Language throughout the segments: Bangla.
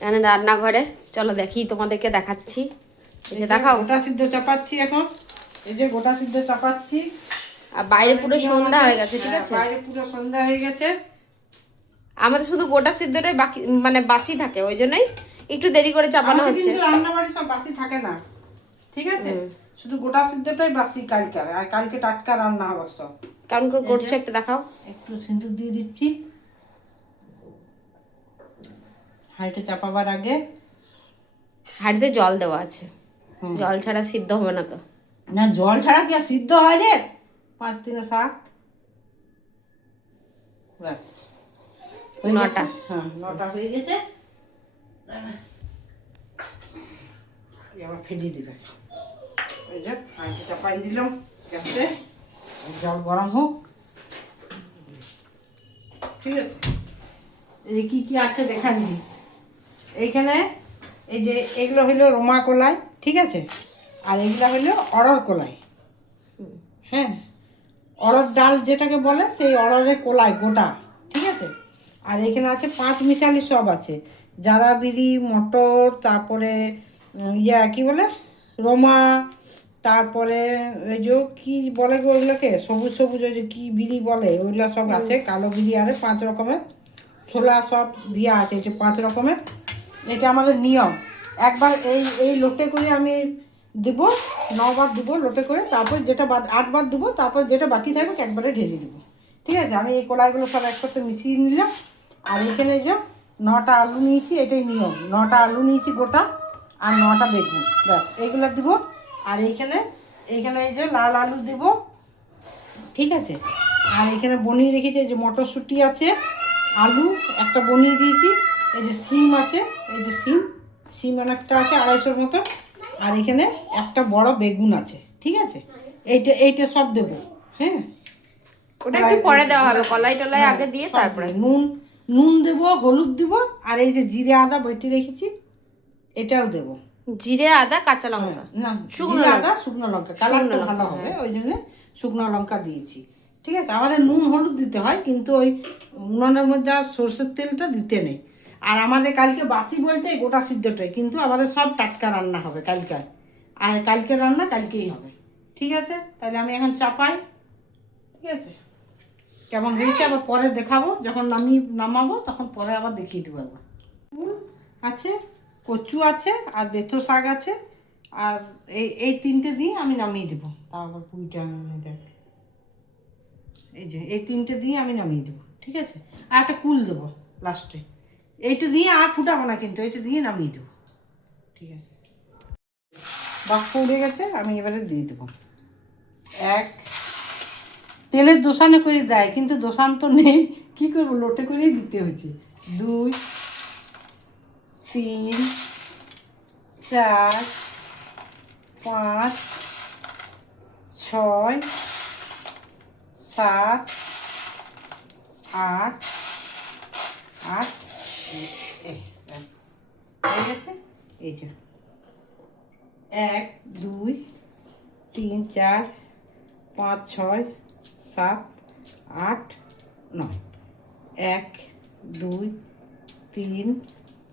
এখানে রান্নাঘরে। চলো দেখি তোমাদেরকে দেখাচ্ছি। দেখাও। গোটা সিদ্ধ চাপাচ্ছি এখন। এই যে গোটা সিদ্ধ চাপাচ্ছি। আর বাইরে পুরো সন্ধ্যা হয়ে গেছে ঠিক হ্যাঁ, আছে? বাইরে পুরো সন্ধ্যা হয়ে গেছে। আমাদের শুধু গোটা সিদ্ধটাই বাকি মানে বাসি থাকে ওই জন্যই একটু দেরি করে চাপানো হচ্ছে। কিন্তু রান্না বাড়ি সব বাসি থাকে না ঠিক আছে? শুধু গোটা সিদ্ধটাই বাসি কালকে আর কালকে টাটকা রান্না হবে সব। কেমন করে করছ একটা দেখাও। একটু সিঁদুর দিয়ে দিচ্ছি। হাইটে চাপাবার আগে হাঁড়িতে জল দেওয়া আছে। জল ছাড়া সিদ্ধ হবে না তো। না জল ছাড়া কি আর সিদ্ধ হয় রে পাঁচ তিনে সাত। ব্যাস। নটা। হ্যাঁ নটা হয়ে গেছে। এবার ফেলিয়ে দিবে। এই যে হাঁড়িতে চাপাই দিলাম। গ্যাসে। জল গরম হোক। ঠিক আছে। এই কী কী আছে দেখান দিই এইখানে এই যে এগুলো হইল রোমা কলাই ঠিক আছে? আর এগুলো হইল অড়র কলাই। হ্যাঁ? অড়র ডাল যেটাকে বলে সেই অড়রের কলাই গোটা ঠিক আছে? আর এখানে আছে পাঁচ মিশালি সব আছে। জারা বিড়ি মটর তারপরে ইয়া কি বলে? রোমা তারপরে ওই যে কি বলে গো ওইগুলোকে সবুজ সবুজ ওই যে কি বিড়ি বলে ওইগুলো সব আছে কালো বিড়ি আরে পাঁচ রকমের। ছোলা সব দেওয়া আছে এই যে পাঁচ রকমের। এটা আমাদের নিয়ম। একবার এই এই লোটে করে আমি দিব, নবার দেবো লোটে করে, তারপর যেটা বাদ, আটবার দেবো, তারপর যেটা বাকি থাকবে একবারে ঢেলে দেবো। ঠিক আছে? আমি এই কলাইগুলো সব একসাথে মিশিয়ে নিলাম। আর এখানে যে নটা আলু নিয়েছি, এটাই নিয়ম। নটা আলু নিয়েছি গোটা, আর নটা বেগুন। ব্যাস, এইগুলো দিব। আর এইখানে এইখানে এই যে লাল আলু দেবো। ঠিক আছে? আর এখানে বনিয়ে রেখেছি যে মটরশুঁটি আছে, আলু, একটা বনিয়ে দিয়েছি। এই যে সিম আছে এই যে সিম সিম অনেকটা আছে আড়াইশোর মতো। আর এখানে একটা বড় বেগুন আছে ঠিক আছে? এইটা এইটা সব দেবো হ্যাঁ? ওটা একটু পরে দেওয়া হবে কলাই টলাই আগে দিয়ে তারপরে। নুন নুন দেবো হলুদ দেবো আর এই যে জিরে আদা বেটে রেখেছি এটাও দেবো। জিরে আদা কাঁচা লঙ্কা। না শুকনো আদা শুকনো লঙ্কা। কালারটা লঙ্কা, ভালো হবে ওই জন্য শুকনো লঙ্কা দিয়েছি ঠিক আছে? আমাদের নুন হলুদ দিতে হয় কিন্তু ওই উনুনের মধ্যে আর সর্ষের তেলটা দিতে নেই। আর আমাদের কালকে বাসি বলতে গোটা সিদ্ধটাই। কিন্তু আমাদের সব টাটকা রান্না হবে কালকে। আর কালকে রান্না কালকেই হবে। ঠিক আছে? তাহলে আমি এখন চাপাই। ঠিক আছে? কেমন হয়েছে? আবার পরে দেখাবো। যখন নামি, নামাবো, তখন পরে আবার দেখিয়ে দেবো একবার। আছে? কচু আছে, আর বেথো শাক আছে। আর এই এই তিনটে দিয়ে আমি নামিয়ে দেবো। তারপর পুঁইটা নামিয়ে দেবে। এই যে, এই তিনটে দিয়ে আমি নামিয়ে দেবো। ঠিক আছে? আর একটা কুল দেবো, লাস্টে। এইটা দিয়ে আর ফুটাবো না কিন্তু, এইটা দিয়ে নামিয়ে দেবো। ঠিক আছে। বাষ্প উড়ে গেছে, আমি এবারে দিয়ে দেবো। এক, তেলের দোসানে করে দেয়, কিন্তু দোসান তো নেই, কী করব, লোটে করেই দিতে হচ্ছে। দুই, তিন, চার, পাঁচ, ছয়, সাত, আট আট। হয়ে গেছে এই যে। এক, দুই, তিন, চার, পাঁচ, ছয়, সাত, আট, নয়। এক, দুই, তিন,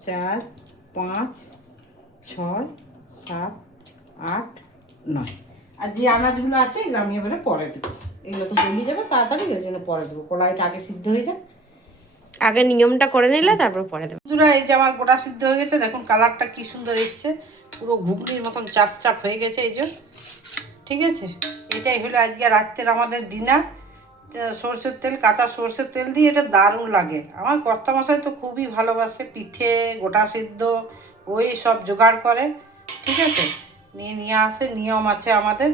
চার, পাঁচ, ছয়, সাত, আট, নয়। আর যে আনাজগুলো আছে, এগুলো আমি এবারে পরে দেবো। এগুলো তো গলিয়ে যাবে তাড়াতাড়ি, ওই জন্য পরে দেবো। কড়াইটা আগে সিদ্ধ হয়ে যাক। আগে নিয়মটা করে নিলে তারপর পরে দেবো। বন্ধুরা, এই যে আমার গোটা সিদ্ধ হয়ে গেছে, দেখুন কালারটা কি সুন্দর এসছে। পুরো ঘুগনির মতন চাপ চাপ হয়ে গেছে এই যে। ঠিক আছে? এটাই হলো আজকে রাত্রের আমাদের ডিনার সর্ষের তেল, কাঁচা সর্ষের তেল দিয়ে এটা দারুণ লাগে। আমার কর্তামশাই তো খুবই ভালোবাসে, পিঠে, গোটা সিদ্ধ, ওই সব জোগাড় করে। ঠিক আছে? নিয়ে নিয়ে আসে, নিয়ম আছে আমাদের।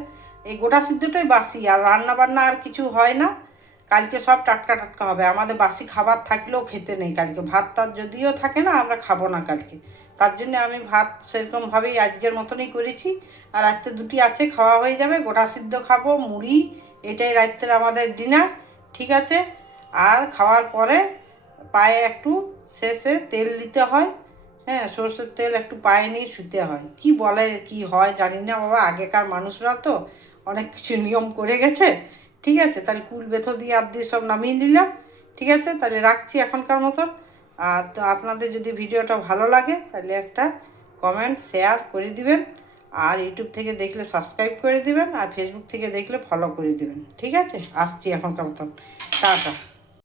এই গোটা সিদ্ধটাই বাসি, আর রান্না বান্না আর কিছু হয় না। কালকে সব টাটকা টাটকা হবে। আমাদের বাসি খাবার থাকলেও খেতে নেই কালকে। ভাত টাত যদিও থাকে না, আমরা খাব না কালকে। তার জন্য আমি ভাত সেরকমভাবেই আজকের মতনই করেছি। আর রাত্রে দুটি আছে, খাওয়া হয়ে যাবে। গোটা সিদ্ধ খাব, মুড়ি, এটাই রাত্রের আমাদের ডিনার, ঠিক আছে? আর খাওয়ার পরে পায়ে একটু শেষে তেল দিতে হয়। হ্যাঁ সর্ষের তেল একটু পায়ে নিয়ে শুতে হয়। কি বলে, কি হয় জানি না বাবা। আগেকার মানুষরা তো অনেক কিছু নিয়ম করে গেছে। ঠিক আছে, তাহলে কুল বেথ দিয়ে আর দিয়ে সব নামিয়ে নিলাম। ঠিক আছে, তাহলে রাখছি এখনকার মতন। আর তো আপনাদের যদি ভিডিওটা ভালো লাগে, তাহলে একটা কমেন্ট শেয়ার করে দিবেন। আর ইউটিউব থেকে দেখলে সাবস্ক্রাইব করে দিবেন, আর ফেসবুক থেকে দেখলে ফলো করে দিবেন। ঠিক আছে, আসছি এখনকার মতন। টাটা।